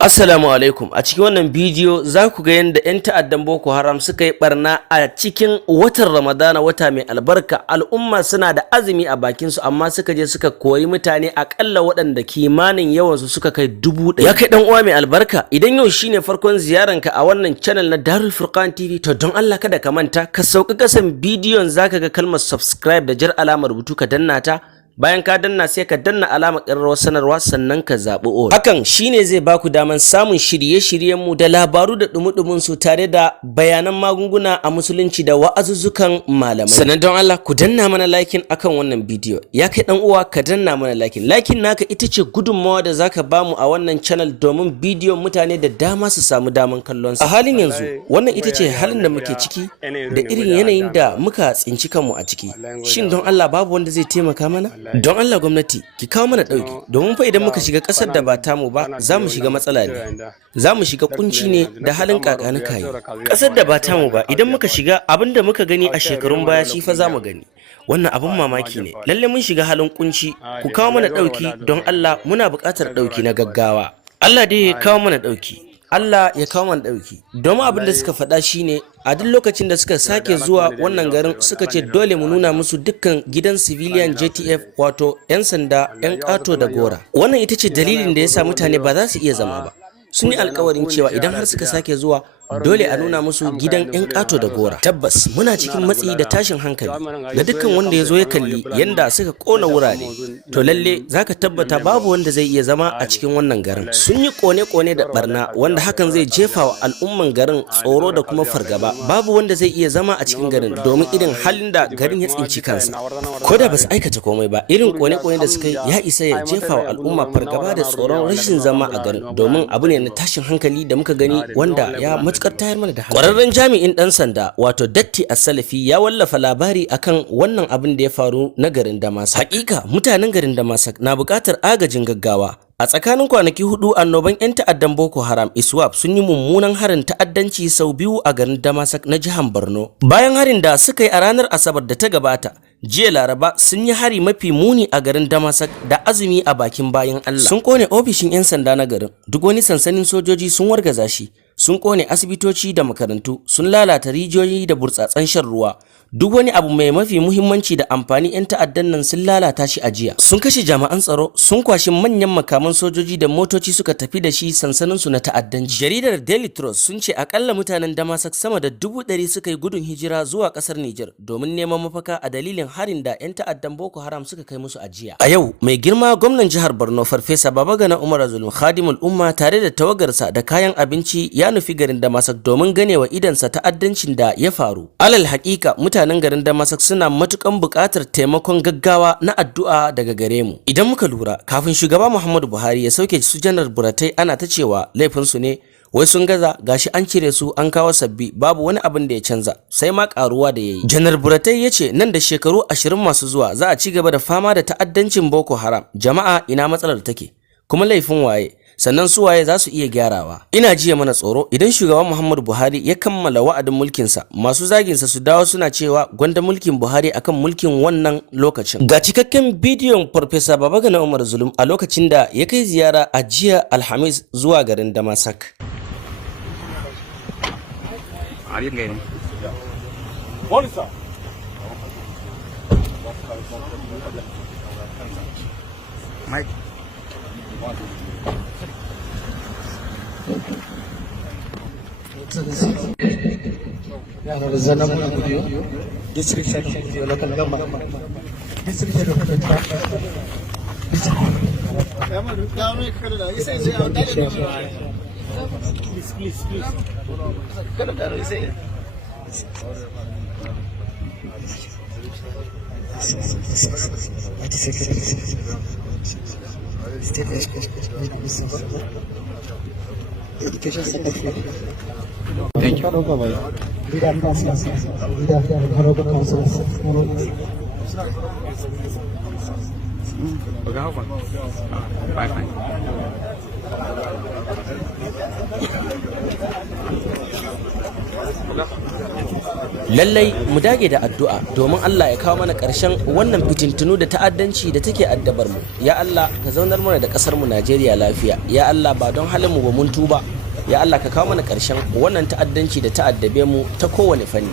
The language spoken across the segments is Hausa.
Assalamu alaikum. A cikin wannan bidiyo za ku ga yadda 'yan ta'addan Boko Haram suka yi barna a cikin watan Ramadana, wata mai albarka. Al'umma suna da azumi a bakinsu amma suka je suka kori mutane akalla waɗanda kimanin yawansu suka kai 1000. Ya kai dan uwa mai albarka, idan yau shine farkon ziyaranka a wannan channel na Darul Furqan TV, to don Allah kada ka manta ka sauka kasan bidiyon, zaka ga kalmar subscribe da jar alamar rubutu, ka danna ta. Bayan ka danna sai ka danna alamar ƙararrawar sanarwa, sannan ka zaɓi all. Hakan shine zai baku daman samun shirye-shiryenmu da labaru da ɗumi-ɗumin su tare da bayanan magunguna a musulunci da wa'azuzzukan malamai. Sannan don Allah ku danna mana likin akan wannan bidiyo. Ya kai ɗan uwa ka danna mana likin. Likin naka ita ce gudunmawa da zaka bamu a wannan channel domin bidiyon mutane da dama su samu daman kallon sa. A halin yanzu wannan ita ce halin da muke ciki da irin yanayin da muka tsinci kanmu a ciki. Shin don Allah babu wanda zai taimaka mana? Don Allah gwamnati ki kawo mana ɗauki, domin fa idan muka shiga ƙasar da ba tamu ba za mu shiga matsala ne, za mu shiga kunci ne da halin kakani kayi. Ƙasar da ba tamu ba idan muka shiga, abin da muka gani a shekarun baya shi fa za mu gani. Wannan abin mamaki ne, lalle mun shiga halin kunci. Ku kawo mana ɗauki don Allah, muna buƙatar ɗauki na gaggawa. Allah dai ya kawo mana ɗauki. Allah ya kawo mana ɗauki. Domin abin da suka faɗa shine a duk lokacin da suka sake zuwa wannan garin suka ce dole mu nuna musu dukkan gidan civilian JTF, wato 'yan sanda 'yan ƙato da gora. Wannan ita ce dalilin da ya sa mutane ba za su iya zama ba. Sun yi alkawarin cewa idan har suka sake zuwa dole a nuna musu gidan 'yan ƙato da gora. Tabbas muna cikin matsi da tashin hankali ga dukkan wanda ya zo ya kalli yanda suka kona wurare, to lalle zaka tabbata babu wanda zai iya zama a cikin wannan garin. Sun yi kone-kone da barna wanda hakan zai jefa wa al'umman garin tsoro da kuma fargaba. Babu wanda zai iya zama a cikin garin domin irin halin da garin ya tsinci kansa. Ko da ba su aikata komai ba, irin kone-kone da suka yi ya isa ya jefa wa al'umma fargaba da tsoron rashin zama a garin, domin abu ne na tashin hankali da muka gani wanda ya matukar tayar mana da hankali. Kwararren jami'in dan sanda wato Datti As-Salafi ya wallafa labari akan wannan abin da ya faru na garin Damasak. Hakika mutanen garin Damasak na buƙatar agajin gaggawa. A tsakanin kwanaki 4 annoban 'yan ta'addan Boko Haram ISWAP sun yi mummunan harin ta'addanci sau 2 a garin Damasak na jihar Borno. Bayan harin da suka yi a ranar Asabar da ta gabata, jiya Laraba sun yi hari mafi muni a garin Damasak da azumi a bakin bayan Allah. Sun kone ofishin 'yan sanda na garin, duk wani sansanin sojoji sun wargaza shi, sun kone asibitoci da makarantu, sun lalata rijiyoyi da burtsatsen shan ruwa. Duk wani abu mai mafi muhimmanci da amfani 'yan ta'addan nan sun lalata shi a jiya. Sun kashe jami'an tsaro, sun kwashi manyan makaman sojoji da motoci suka tafi da shi sansanin su na ta'addanci. Jaridar Daily Trust sun ce akalla mutanen Damasak sama da 100,000 suka yi gudun hijira zuwa kasar Niger domin neman mafaka a dalilin harin da 'yan ta'addan Boko Haram suka kai musu a jiya. A yau mai girma gwamnan jihar Borno Farfesa Babagana Umar Zulum Khadimul Umma tare da tawagarsa da kayan abinci ya nufi garin Damasak domin ganewa idansa ta'addancin da ya faru. Alal haƙiƙa mutanen garin Damasak suna matukan buƙatar taimakon gaggawa na addu'a daga gare mu. Idan muka lura, kafin shugaba Muhammadu Buhari ya sauke su Janar Buratai ana ta cewa laifinsu ne, wai sun gaza, gashi an cire su an kawo sabbi, babu wani abin da ya canza sai ma karuwa da yayi. Janar Buratai ya ce nan da shekaru 20 masu zuwa za a ci gaba da fama da ta'addancin Boko Haram. Jama'a ina matsalar take, kuma laifin waye, sannan su waye za su iya gyarawa. Ina jiya mana tsoro idan shugaban Muhammadu Buhari ya kammala wa'adin mulkinsa, masu zaginsa su dawo suna cewa gwanda mulkin Buhari akan mulkin wannan lokacin. Ga cikakken bidiyon Farfesa Babagana Umar Zulum a lokacin da ya kai ziyara a jiya Alhamis zuwa garin Damasak. Mike. District head of the local government. District head of the please. Education secretary. Thank you. Bye. lallai mu dage da addu'a domin Allah ya kawo mana ƙarshen wannan fitintunu da ta'addanci da take addabar mu. Ya Allah ka zaunar mana da ƙasar mu Najeriya lafiya. Ya Allah ba don halin mu ba mun tuba. Ya Allah ka kawo mana ƙarshen wannan ta'addanci da ta'addabe mu ta kowane fanni.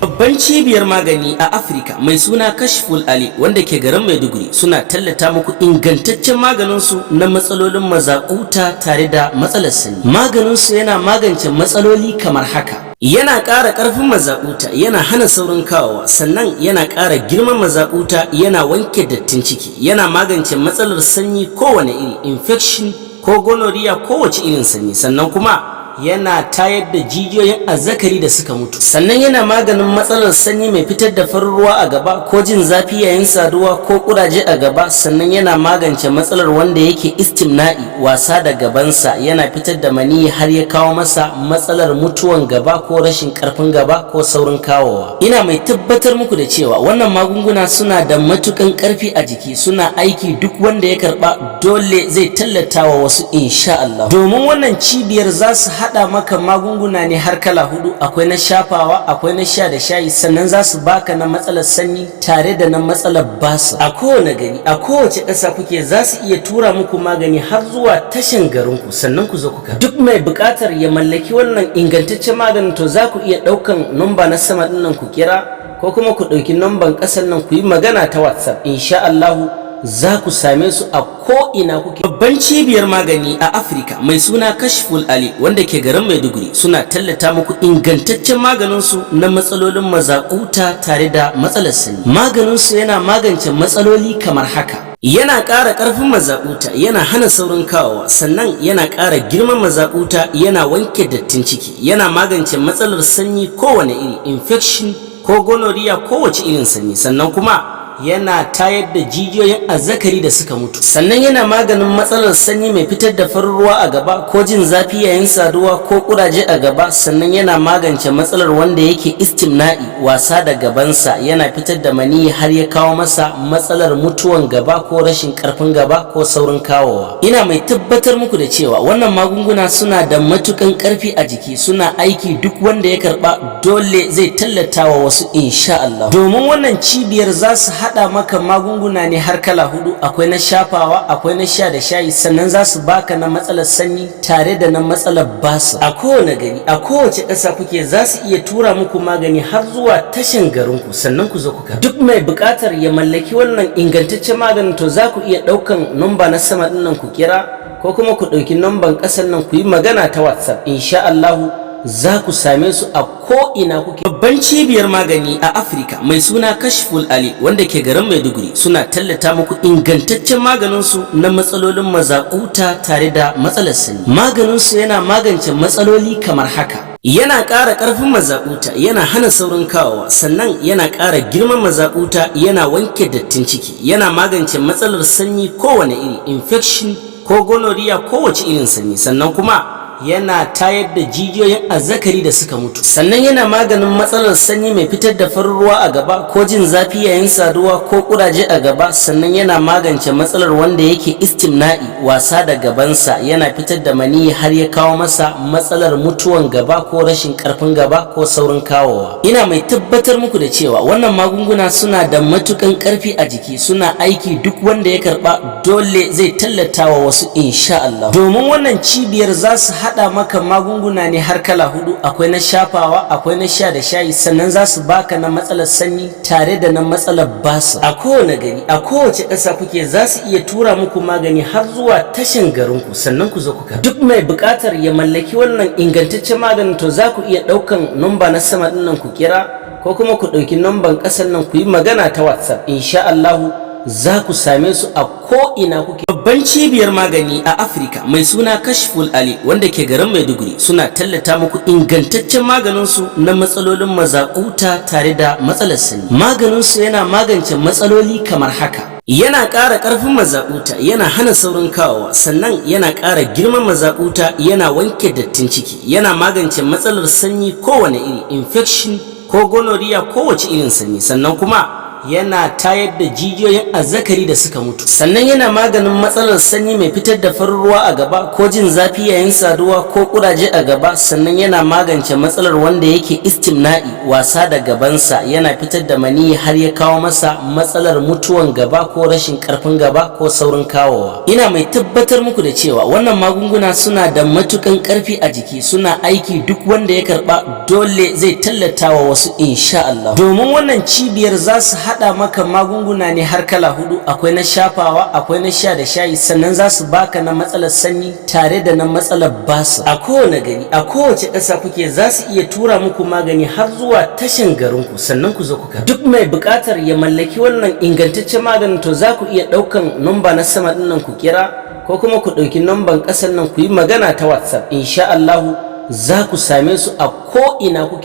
Babban cibiyar magani a Afirka mai suna Kashful Ali wanda ke garin Maiduguri suna tallata muku ingantaccen maganinsu na matsalolin mazaƙuta tare da matsalar sanyi. Maganinsu yana magance matsaloli kamar haka. Yana ƙara ƙarfin mazaƙuta, yana hana saurin kawowa, sannan yana ƙara girman mazaƙuta, yana wanke dattin ciki, yana magance matsalar sanyi kowane iri, infection ko gonorrhea kowace irin sanyi, sannan kuma yana tayar da jijiyoyin azzakari da suka mutu, sannan yana maganin matsalar sanyi mai fitar da farin ruwa a gaba ko jin zafi yayin saduwa ko kuraje a gaba, sannan yana magance matsalar wanda yake istimna'i wasa da gabansa yana fitar da maniyyi har ya kawo masa matsalar mutuwan gaba ko rashin karfin gaba ko saurin kawowa. Ina mai tabbatar muku da cewa wannan magunguna suna da matukan karfi a jiki, suna aiki duk wanda ya karba dole zai tallata wa wasu insha Allah. Domin wannan cibiyar za su haɗa maka magunguna ne har kala hudu, akwai na shafawa, akwai na sha da shayi, sannan za su baka na matsalar sanyi tare da na matsalar basa. A kowane gari, a kowace ƙasa kuke za su iya tura muku magani har zuwa tashin garinku, sannan ku zo ku karɓa. Duk mai buƙatar ya mallaki wannan ingantaccen maganin to za ku iya ɗaukan namba na sama ɗin nan ku kira, ko kuma ku ɗauki namban ƙasar nan ku yi magana ta WhatsApp. Insha Allahu za ku same su a ko'ina kuke. Babban cibiyar magani a Afirka mai suna Kashful Ali wanda ke garin Maiduguri suna tallata muku ingantaccen maganinsu na matsalolin mazaƙuta tare da matsalar sanyi. Maganinsu yana magance matsaloli kamar haka. Yana ƙara ƙarfin mazaƙuta, yana hana saurin kawowa, sannan yana ƙara girman mazaƙuta, yana wanke dattin ciki, yana magance matsalar sanyi kowane iri, infection ko gonorrhea kowace irin sanyi, sannan kuma yana tayar da jijiyoyin azzakari da suka mutu, sannan yana maganin matsalar sanyi mai fitar da farin ruwa a gaba ko jin zafi yayin saduwa ko kuraje a gaba, sannan yana magance matsalar wanda yake istimna'i wasa da gabansa yana fitar da maniyyi har ya kawo masa matsalar mutuwan gaba ko rashin karfin gaba ko saurin kawowa. Ina mai tabbatar muku da cewa wannan magunguna suna da matukan karfi a jiki, suna aiki duk wanda ya karba dole zai tallata wa wasu insha Allah. Domin wannan cibiyar za su haɗa maka magunguna ne har kala hudu, akwai na shafawa, akwai na sha da shayi, sannan za su baka na matsalar sanyi tare da na matsalar basa. A kowane gari, a kowace ƙasa kuke za su iya tura muku magani har zuwa tashin garinku, sannan ku zo ku karɓa. Duk mai buƙatar ya mallaki wannan ingantaccen maganin to za ku iya ɗaukan namba na sama ɗin nan ku kira, ko kuma ku ɗauki namban ƙasar nan ku yi magana ta WhatsApp. Insha Allahu za ku same su a ko'ina kuke. Babban cibiyar magani a Afirka mai suna Kashful Ali wanda ke garin Maiduguri suna tallata muku ingantaccen maganinsu na matsalolin mazaƙuta tare da matsalar sanyi. Maganinsu yana magance matsaloli kamar haka. Yana ƙara ƙarfin mazaƙuta, yana hana saurin kawowa, sannan yana ƙara girman mazaƙuta, yana wanke dattin ciki, yana magance matsalar sanyi kowane iri, infection ko gonorrhea kowace irin sanyi, sannan kuma yana tayar da jijiyoyin azzakari da suka mutu, sannan yana maganin matsalar sanyi mai fitar da farin ruwa a gaba ko jin zafi yayin saduwa ko kuraje a gaba, sannan yana magance matsalar wanda yake istimna'i wasa da gabansa yana fitar da maniyyi har ya kawo masa matsalar mutuwan gaba ko rashin karfin gaba ko saurin kawowa. Ina mai tabbatar muku da cewa wannan magunguna suna da matukan karfi a jiki, suna aiki duk wanda ya karba dole zai tallata wa wasu insha Allah. Domin wannan cibiyar za su haɗa maka magunguna ne har kala hudu, akwai na shafawa, akwai na sha da shayi, sannan za su baka na matsalar sanyi tare da na matsalar basa. A kowane gari, a kowace ƙasa kuke za su iya tura muku magani har zuwa tashin garinku, sannan ku zo ku karɓa. Duk mai buƙatar ya mallaki wannan ingantaccen maganin to za ku iya ɗaukan namba na sama ɗin nan ku kira, ko kuma ku ɗauki namban ƙasar nan ku yi magana ta WhatsApp. Insha Allahu za ku same su a ko'ina kuke. Babban cibiyar magani a Afirka mai suna Kashful Ali wanda ke garin Maiduguri suna tallata muku ingantaccen maganinsu na matsalolin mazaƙuta tare da matsalar sanyi. Maganinsu yana magance matsaloli kamar haka. Yana ƙara ƙarfin mazaƙuta, yana hana saurin kawowa, sannan yana ƙara girman mazaƙuta, yana wanke dattin ciki, yana magance matsalar sanyi kowane iri, infection ko gonorrhea kowace irin sanyi, sannan kuma yana tayar da jijiyoyin azzakari da suka mutu, sannan yana maganin matsalar sanyi mai fitar da farin ruwa a gaba ko jin zafi yayin saduwa ko kuraje a gaba, sannan yana magance matsalar wanda yake istimna'i wasa da gabansa yana fitar da mani har ya kawo masa matsalar mutuwan gaba ko rashin karfin gaba ko saurin kawowa. Ina mai tabbatar muku da cewa wannan magunguna suna da matukan karfi a jiki, suna aiki duk wanda ya karba dole zai tallata wa wasu insha Allah. Domin wannan cibiyar za su hada maka magunguna ne har kala 4, akwai na shafawa, akwai na sha da shayi, sannan za su baka na matsalar sanyi tare da na matsalar basa. A kowane gari, a kowace ƙasa kuke za su iya tura muku magani har zuwa tashin garinku, sannan ku zo ku karba. Duk mai buƙatar ya mallaki wannan ingantaccen maganin to za ku iya ɗaukan namba na sama ɗin nan ku kira, ko kuma ku ɗauki namban ƙasar nan ku yi magana ta WhatsApp. Insha Allah za ku same su a ko ina kuke.